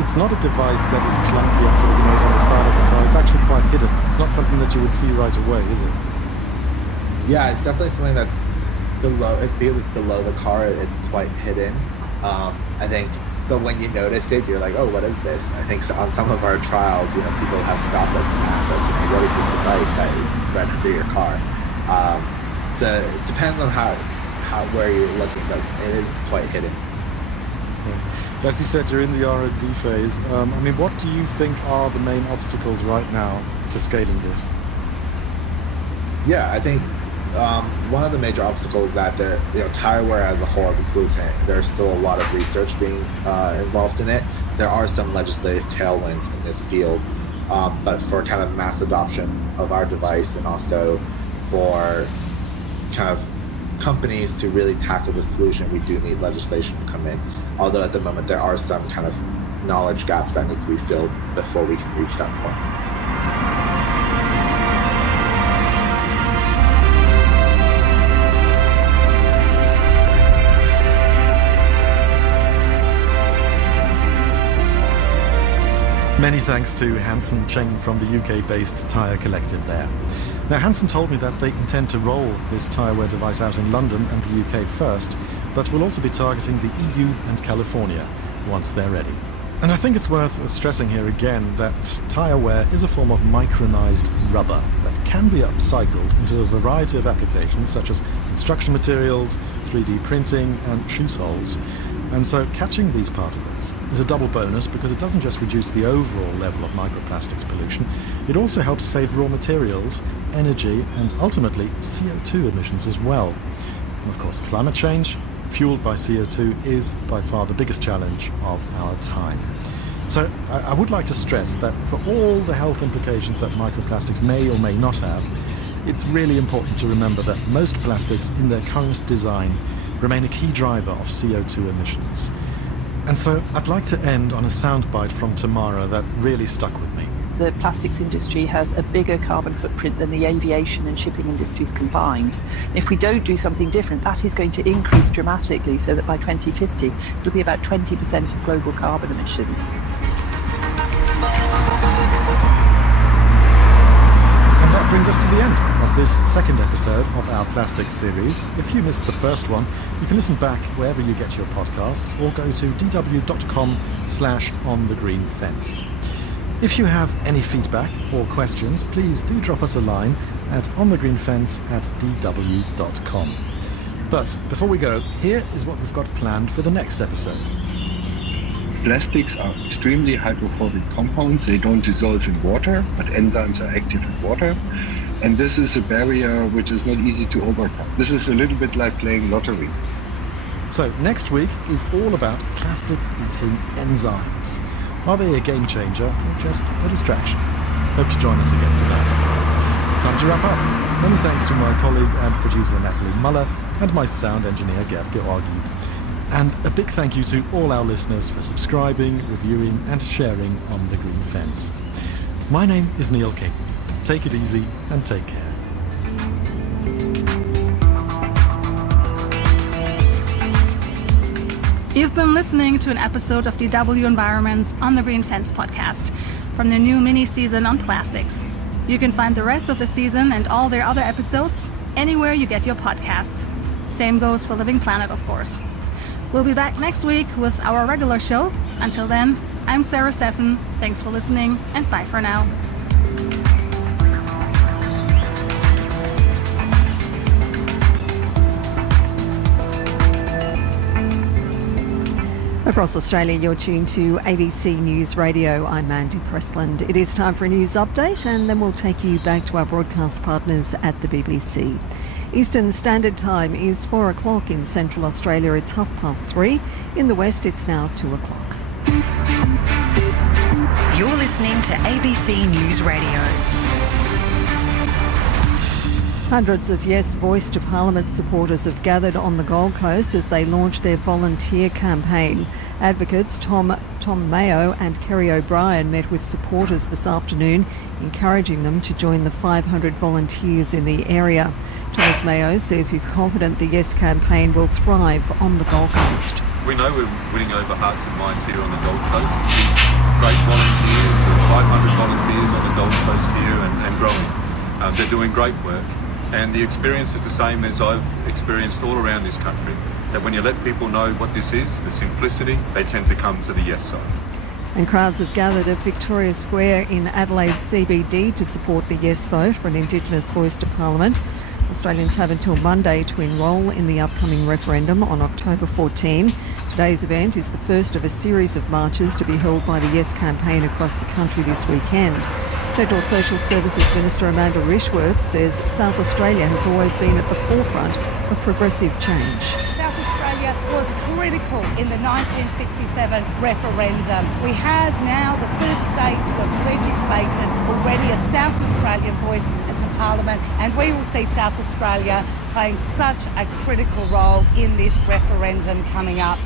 it's not a device that is clunky and sort of on the side of the car. It's actually quite hidden. It's not something that you would see right away, is it? Yeah, it's definitely something that's below. It's because it's below the car. It's quite hidden. I think, but when you notice it, you're like, oh, what is this? I think so on some of our trials, people have stopped us and asked us, what is this device that is right under your car? So it depends on how where you're looking, but it is quite hidden. Okay. As you said, you're in the R&D phase. What do you think are the main obstacles right now to scaling this? Yeah, I think one of the major obstacles that tire wear as a whole, as a blueprint, there's still a lot of research being involved in it. There are some legislative tailwinds in this field, but for kind of mass adoption of our device and also for kind of companies to really tackle this pollution, we do need legislation to come in. Although at the moment there are some kind of knowledge gaps that need to be filled before we can reach that point. Many thanks to Hansen Cheng from the UK-based Tyre Collective there. Now, Hansen told me that they intend to roll this tyre wear device out in London and the UK first, but will also be targeting the EU and California once they're ready. And I think it's worth stressing here again that tyre wear is a form of micronized rubber that can be upcycled into a variety of applications such as construction materials, 3D printing and shoe soles. And so catching these particles is a double bonus because it doesn't just reduce the overall level of microplastics pollution, it also helps save raw materials, energy and ultimately CO2 emissions as well. And of course, climate change, fueled by CO2, is by far the biggest challenge of our time. So I would like to stress that for all the health implications that microplastics may or may not have, it's really important to remember that most plastics in their current design remain a key driver of CO2 emissions. And so I'd like to end on a soundbite from Tamara that really stuck with me. The plastics industry has a bigger carbon footprint than the aviation and shipping industries combined. And if we don't do something different, that is going to increase dramatically so that by 2050, it'll be about 20% of global carbon emissions. And that brings us to the end of this second episode of our plastics series. If you missed the first one, you can listen back wherever you get your podcasts or go to dw.com/onthegreenfence. If you have any feedback or questions, please do drop us a line at onthegreenfence@dw.com. But before we go, here is what we've got planned for the next episode. Plastics are extremely hydrophobic compounds. They don't dissolve in water, but enzymes are active in water. And this is a barrier which is not easy to overcome. This is a little bit like playing lottery. So next week is all about plastic-eating enzymes. Are they a game changer or just a distraction? Hope to join us again for that. Time to wrap up. Many thanks to my colleague and producer Natalie Muller and my sound engineer Gerd Georgi. And a big thank you to all our listeners for subscribing, reviewing and sharing On The Green Fence. My name is Neil King. Take it easy and take care. You've been listening to an episode of DW Environment's On the Green Fence podcast from the new mini-season on plastics. You can find the rest of the season and all their other episodes anywhere you get your podcasts. Same goes for Living Planet, of course. We'll be back next week with our regular show. Until then, I'm Sarah Steffen. Thanks for listening and bye for now. Across Australia, you're tuned to ABC News Radio. I'm Mandy Pressland. It is time for a news update, and then we'll take you back to our broadcast partners at the BBC. Eastern Standard Time is 4 o'clock in Central Australia. It's 3:30. In the West, it's now 2 o'clock. You're listening to ABC News Radio. Hundreds of Yes Voice to Parliament supporters have gathered on the Gold Coast as they launch their volunteer campaign. Advocates Tom Mayo and Kerry O'Brien met with supporters this afternoon, encouraging them to join the 500 volunteers in the area. Thomas Mayo says he's confident the Yes campaign will thrive on the Gold Coast. We know we're winning over hearts and minds here on the Gold Coast. great volunteers, 500 volunteers on the Gold Coast here and growing. They're doing great work, and the experience is the same as I've experienced all around this country, that when you let people know what this is, the simplicity, they tend to come to the yes side. And crowds have gathered at Victoria Square in Adelaide CBD to support the yes vote for an Indigenous voice to Parliament. Australians have until Monday to enrol in the upcoming referendum on October 14. Today's event is the first of a series of marches to be held by the Yes campaign across the country this weekend. Federal Social Services Minister Amanda Rishworth says South Australia has always been at the forefront of progressive change. South Australia was critical in the 1967 referendum. We have now the first state to have legislated already a South Australian voice to Parliament, and we will see South Australia playing such a critical role in this referendum coming up.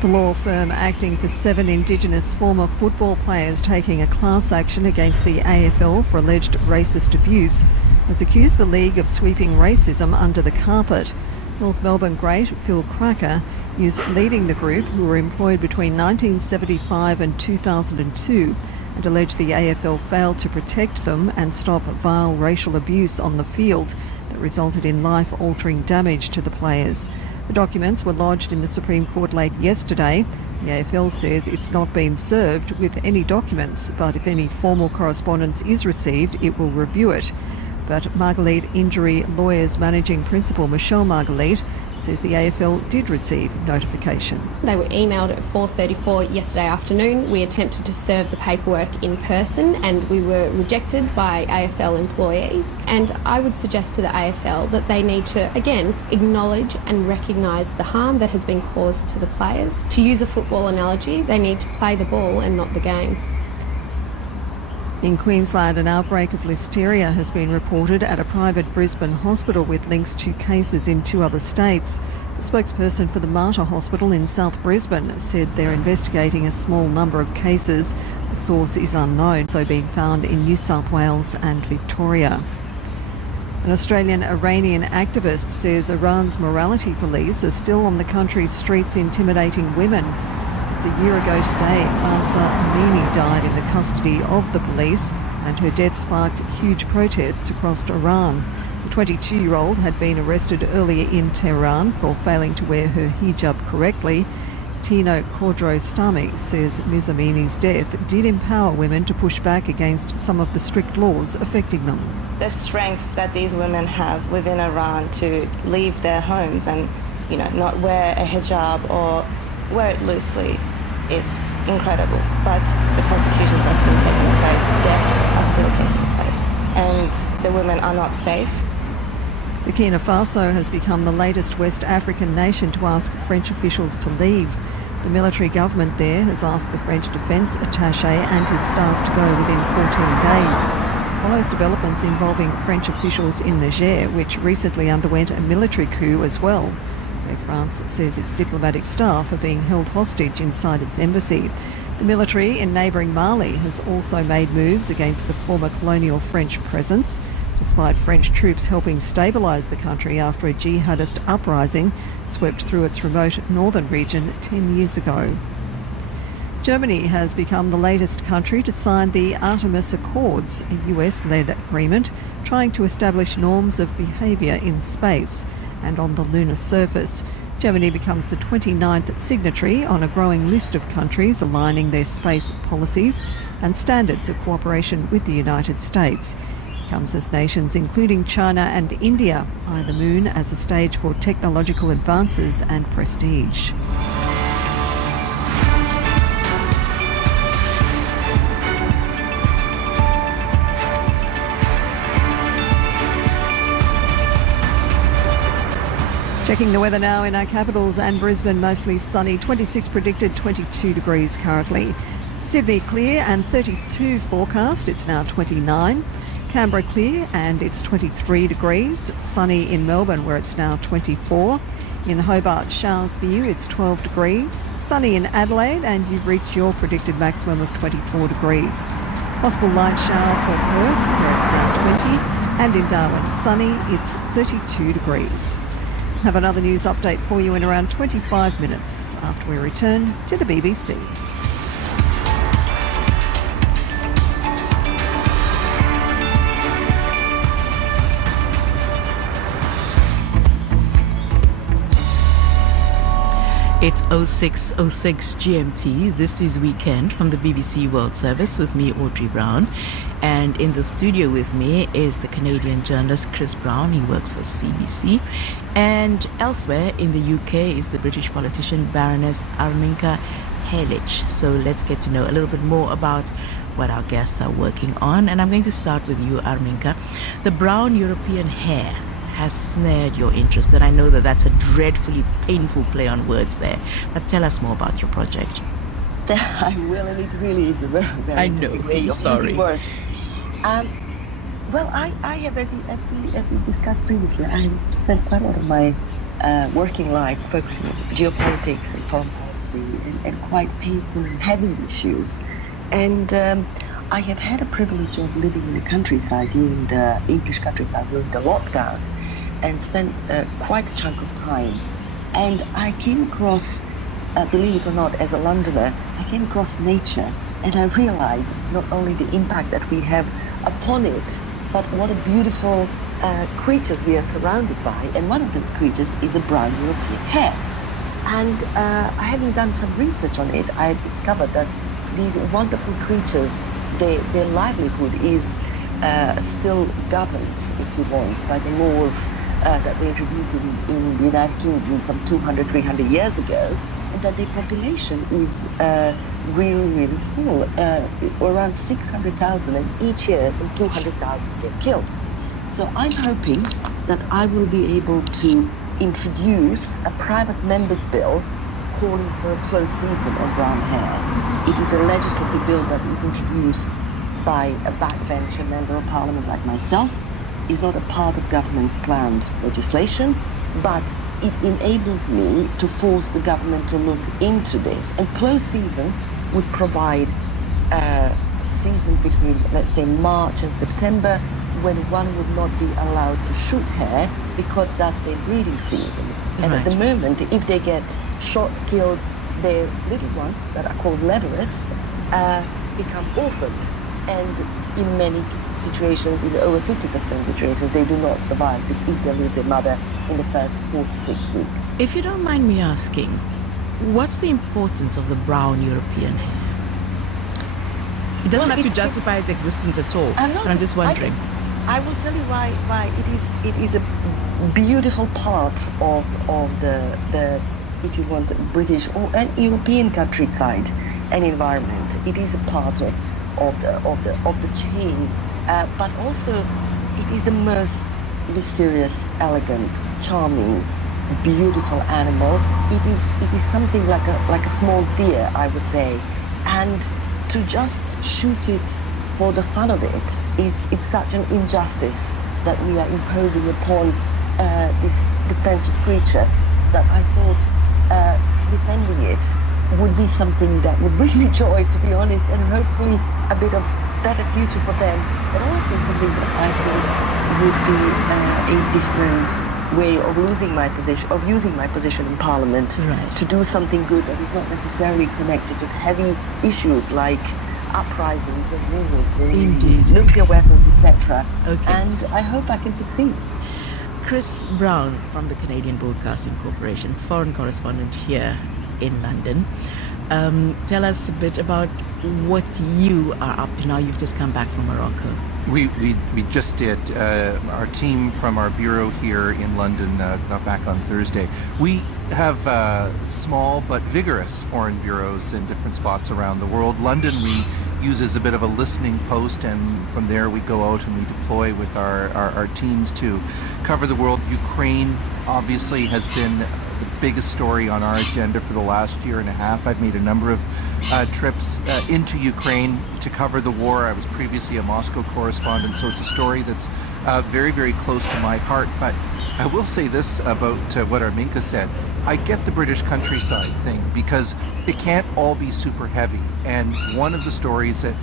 The law firm acting for 7 Indigenous former football players taking a class action against the AFL for alleged racist abuse has accused the league of sweeping racism under the carpet. North Melbourne great Phil Cracker is leading the group, who were employed between 1975 and 2002, and allege the AFL failed to protect them and stop vile racial abuse on the field that resulted in life-altering damage to the players. The documents were lodged in the Supreme Court late yesterday. The AFL says it's not been served with any documents, but if any formal correspondence is received, it will review it. But Margalit Injury Lawyers Managing Principal Michelle Margalit says the AFL did receive notification. They were emailed at 4:34 yesterday afternoon. We attempted to serve the paperwork in person and we were rejected by AFL employees. And I would suggest to the AFL that they need to, again, acknowledge and recognise the harm that has been caused to the players. To use a football analogy, they need to play the ball and not the game. In Queensland, an outbreak of listeria has been reported at a private Brisbane hospital with links to cases in 2 other states. The spokesperson for the Mater Hospital in South Brisbane said they're investigating a small number of cases. The source is unknown, so being found in New South Wales and Victoria. An Australian-Iranian activist says Iran's morality police are still on the country's streets intimidating women. It's a year ago today, Mahsa Amini died in the custody of the police, and her death sparked huge protests across Iran. The 22-year-old had been arrested earlier in Tehran for failing to wear her hijab correctly. Tino Khodrostami says Ms Amini's death did empower women to push back against some of the strict laws affecting them. The strength that these women have within Iran to leave their homes and, not wear a hijab or wear it loosely, it's incredible. But the prosecutions are still taking place, deaths are still taking place, and the women are not safe. Burkina Faso has become the latest West African nation to ask French officials to leave. The military government there has asked the French defence attaché and his staff to go within 14 days. Follows developments involving French officials in Niger, which recently underwent a military coup as well. France says its diplomatic staff are being held hostage inside its embassy. The military in neighbouring Mali has also made moves against the former colonial French presence, despite French troops helping stabilise the country after a jihadist uprising swept through its remote northern region 10 years ago. Germany has become the latest country to sign the Artemis Accords, a US-led agreement trying to establish norms of behaviour in space and on the lunar surface. Germany becomes the 29th signatory on a growing list of countries aligning their space policies and standards of cooperation with the United States. It comes as nations including China and India eye the moon as a stage for technological advances and prestige. Checking the weather now in our capitals and Brisbane, mostly sunny, 26 predicted, 22 degrees currently. Sydney clear and 32 forecast, it's now 29. Canberra clear and it's 23 degrees. Sunny in Melbourne where it's now 24. In Hobart, showers for you, it's 12 degrees. Sunny in Adelaide and you've reached your predicted maximum of 24 degrees. Possible light shower for Perth where it's now 20. And in Darwin, sunny, it's 32 degrees. Have another news update for you in around 25 minutes after we return to the BBC. It's 06:06 GMT. This is Weekend from the BBC World Service with me, Audrey Brown. And in the studio with me is the Canadian journalist Chris Brown. He works for CBC. And elsewhere in the UK is the British politician Baroness Arminka Helic. So let's get to know a little bit more about what our guests are working on. And I'm going to start with you, Arminka. The brown European hair has snared your interest, and I know that that's a dreadfully painful play on words there. But tell us more about your project. It really is a very, very interesting way of using words. Well, I have, as we discussed previously, I have spent quite a lot of my working life focusing on geopolitics and foreign policy and quite painful and heavy issues. And I have had a privilege of living in the countryside, during the English countryside during the lockdown, and spent quite a chunk of time. And I came across, believe it or not, as a Londoner, I came across nature, and I realized not only the impact that we have upon it, but what a beautiful creatures we are surrounded by. And one of those creatures is a brown European hare. And having done some research on it, I discovered that these wonderful creatures, their livelihood is still governed, if you want, by the laws that were introduced in the United Kingdom some 200, 300 years ago, and that their population is really, really small, around 600,000, and each year some 200,000 get killed. So I'm hoping that I will be able to introduce a private member's bill calling for a closed season on brown hair. It is a legislative bill that is introduced by a backbencher member of parliament like myself. It's not a part of government's planned legislation, but it enables me to force the government to look into this. And closed season would provide a season between, let's say, March and September, when one would not be allowed to shoot hare because that's their breeding season. And at the moment, if they get shot, killed, their little ones that are called leverets become orphaned. And in many situations, in over 50% situations, they do not survive if they lose their mother in the first 4 to 6 weeks. If you don't mind me asking, what's the importance of the brown European hare? It doesn't have to justify its existence at all, but I'm just wondering. I will tell you why it is a beautiful part of the if you want, British or an European countryside and environment. It is a part of the chain, but also it is the most mysterious, elegant, charming, beautiful animal. It is something like a small deer, I would say, and to just shoot it for the fun of it is such an injustice that we are imposing upon this defenseless creature, that I thought defending it would be something that would bring me joy, to be honest, and hopefully a bit of better future for them, but also something that I thought would be a different way of using my position in Parliament to do something good that is not necessarily connected to heavy issues like uprisings and wars and nuclear weapons, etc. And I hope I can succeed. Chris Brown from the Canadian Broadcasting Corporation, foreign correspondent here in London. Tell us a bit about what you are up to now. You've just come back from Morocco. We just did. Our team from our bureau here in London got back on Thursday. We have small but vigorous foreign bureaus in different spots around the world. London we use as a bit of a listening post, and from there we go out and we deploy with our teams to cover the world. Ukraine obviously has been the biggest story on our agenda for the last year and a half. I've made a number of trips into Ukraine to cover the war. I was previously a Moscow correspondent, so it's a story that's very, very close to my heart. But I will say this about what Arminka said. I get the British countryside thing because it can't all be super heavy. And one of the stories that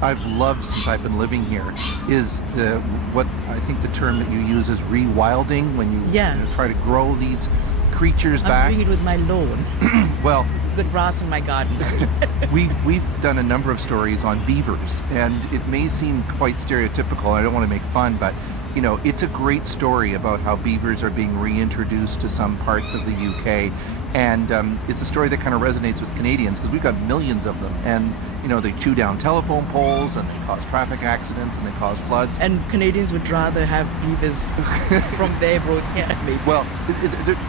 I've loved since I've been living here is what I think the term that you use is rewilding, when you try to grow these creatures back. I'm doing it with my lawn. Well, the grass in my garden. We've done a number of stories on beavers, and it may seem quite stereotypical. I don't want to make fun, but you know, it's a great story about how beavers are being reintroduced to some parts of the UK, And it's a story that kind of resonates with Canadians because we've got millions of them. And, you know, they chew down telephone poles and they cause traffic accidents and they cause floods. And Canadians would rather have beavers from their brought here, maybe. Well,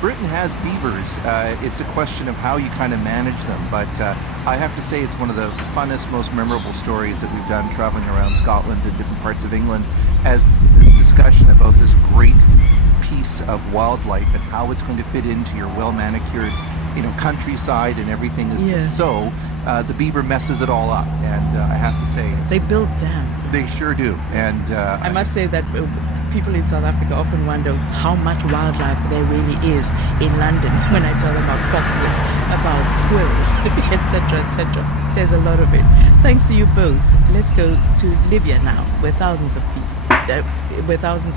Britain has beavers. It's a question of how you kind of manage them. But I have to say it's one of the funnest, most memorable stories that we've done traveling around Scotland and different parts of England as this discussion about this great piece of wildlife and how it's going to fit into your well-manicured, you know, countryside and everything is so. The beaver messes it all up, and I have to say, they build dams. They sure do, and I must say that people in South Africa often wonder how much wildlife there really is in London. When I tell them about foxes, about squirrels, etc., etc., there's a lot of it. Thanks to you both. Let's go to Libya now, where thousands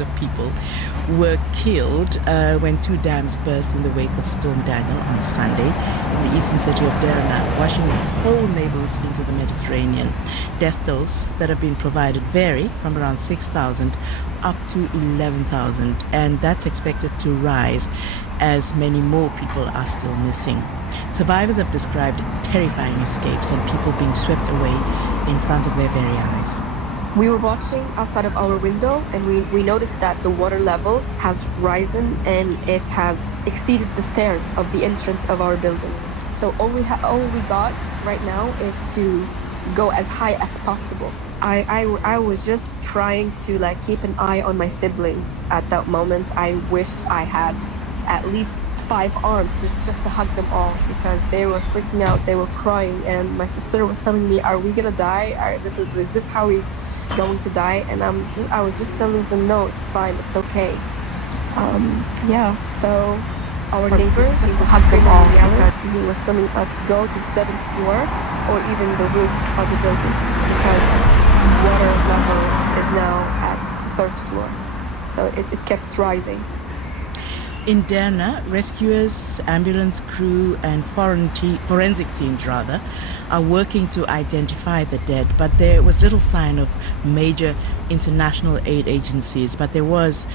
of people were killed when two dams burst in the wake of Storm Daniel on Sunday in the eastern city of Derna, washing whole neighborhoods into the Mediterranean. Death tolls that have been provided vary from around 6,000 up to 11,000, and that's expected to rise as many more people are still missing. Survivors have described terrifying escapes and people being swept away in front of their very eyes. We were watching outside of our window and we noticed that the water level has risen and it has exceeded the stairs of the entrance of our building. So all we got right now is to go as high as possible. I was just trying to like keep an eye on my siblings at that moment. I wish I had at least 5 arms just to hug them all because they were freaking out, they were crying, and my sister was telling me, "Are we gonna die? Is this how we going to die?" And I was just telling them, "No, it's fine, it's okay." So our neighbor just to hug them all because he was telling us go to the 7th floor or even the roof of the building because water level is now at the 3rd floor. So it kept rising. In Derna, rescuers, ambulance crew, and forensic teams are working to identify the dead, but there was little sign of major international aid agencies, but there was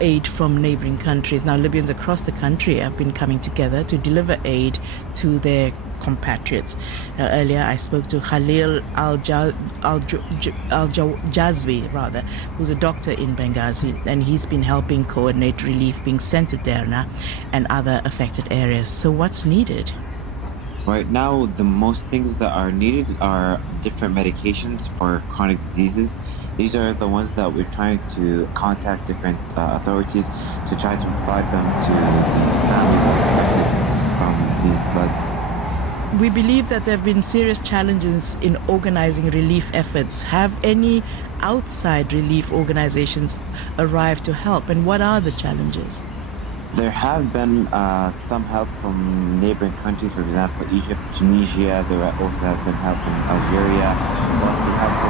aid from neighboring countries. Now, Libyans across the country have been coming together to deliver aid to their compatriots. Earlier, I spoke to Khalil Al-Jazwi, who's a doctor in Benghazi, and he's been helping coordinate relief being sent to Derna and other affected areas. So what's needed? Right now, the most things that are needed are different medications for chronic diseases. These are the ones that we're trying to contact different authorities to try to provide them to the families affected from these floods. We believe that there have been serious challenges in organizing relief efforts. Have any outside relief organizations arrived to help, and what are the challenges? There have been some help from neighboring countries, for example, Egypt, Tunisia. There also have been help from Algeria, lots of help from